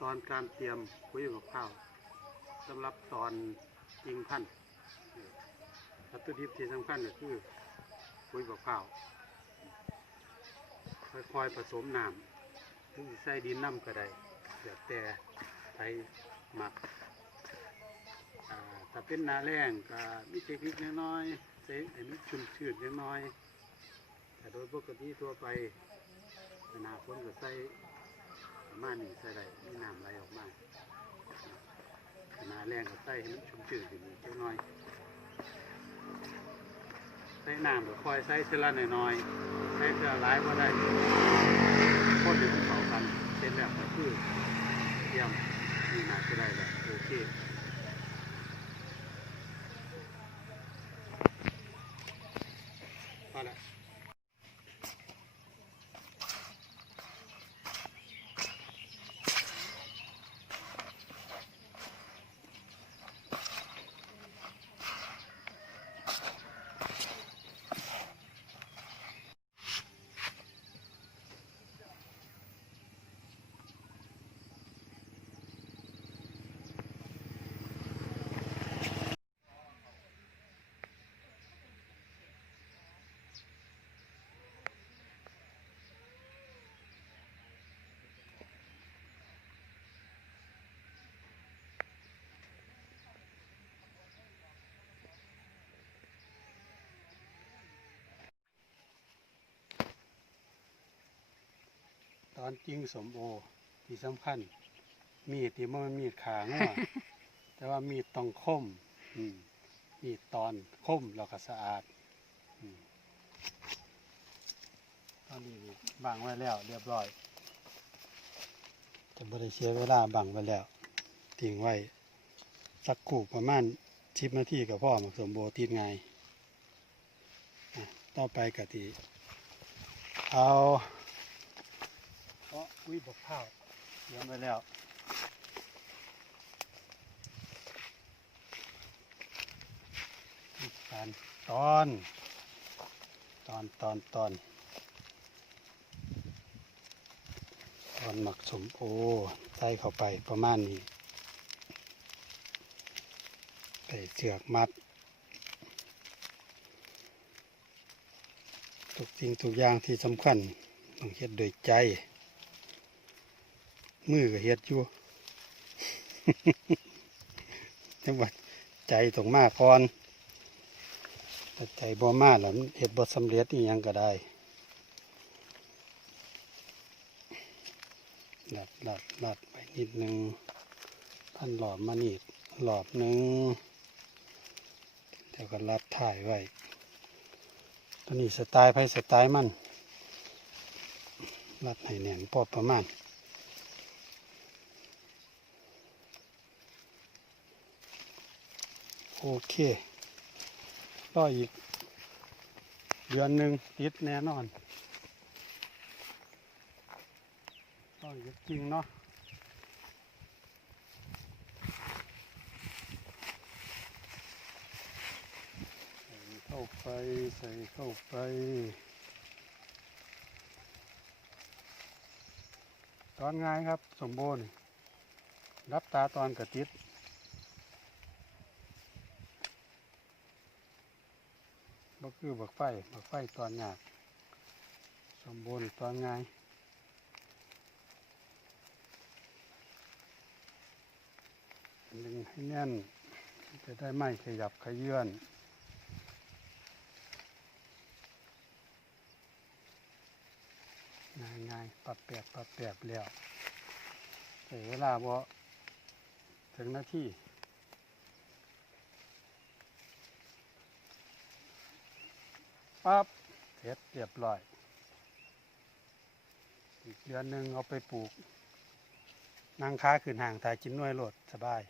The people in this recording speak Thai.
ตอนการเตรียมปุ๋ยกับข้าวสำหรับตอนจริงพันธุ์วัตถุดิบที่สำคัญก็คือปุ๋ยกับข้าวค่อยๆผสมน้ำถึงใส่ดินน้ำก็ได้เดี๋ยวแต่ไทยหมักถ้าเป็นนาแรงก็มีเทคนิคน้อยๆใส่ให้มันชุ่มชื้นน้อยแต่โดยปกติทั่วไปนาฝนก็ใส่ มาหนี้ใส่ไรมีน้ำไหลออกมาหนาแรงก็ใส่ให้มันชุ่มชื้นอย่างนี้เล็กน้อย ใส่น้ำก็คอยใส่เทละน้อยๆใส่เทละหลายก็ได้คนเดียวมันเขากันเสร็จแล้วก็คือเยี่ยมนี่น่าจะได้แล้วโอเค ตอนจริงสมโอที่สำคัญ มีดที่มันมีดขางัวแต่ว่ามีดต้องคมอืมมีดตอนคมแล้วก็สะอาดอืมตอนนี้บังไว้แล้ว เรียบร้อยจะบริเสียเวลาบังไว้แล้วทิ้งไว้ สักกูประมาณชิบนาทีกับพ่อหมักสมโบติดไงายอะต่อไปกะทิเอา เพราะอุ้ยบกข้าวเตรียมไว้แล้วการตอนตอนตอนตอนตอนหมักสมโอใส่เข้าไปประมาณนี้ใส่เสือกมัด ทุกสิ่งทุกอย่างที่สำคัญต้องเฮ็ดโดวยใจ มือก็เฮ็ดอยู่จังหวัดใจต้องมาก่อนถ้าใจบ่มาแล้วมันเฮ็ดบ่สำเร็จอีหยังก็ได้หลัดหลัดหลัดไปนิดนึงพันหลอบมานิดหลอบนึงเดี๋ยวก็รัดถ่ายไว้ตัวนี้สไตล์ไผสไตล์มันรัดให้แน่นพอประมาณ โอ เคก็อีก เดือนหนึ่งติดแน่นอนก็อีกจริงเนาะใส่เข้าไป ใส่เข้าไปตอนง่ายครับ สมบูรณ์รับตาตอนกระติด บ่คือบักไฟบักไฟตอนยากสมบูรณ์ตอนง่ายดึงให้แน่น จะได้ไม่ขยับขยื่นง่ายง่ายๆปรับเปียบปรับเปียบแล้วใช้เวลาบ่ถึงนาที ปั๊บเสร็จเรียบร้อย อีกเดือนหนึ่งเอาไปปลูกนางค้าขึ้นห่างถ่ายกินน้วยโหลดสบาย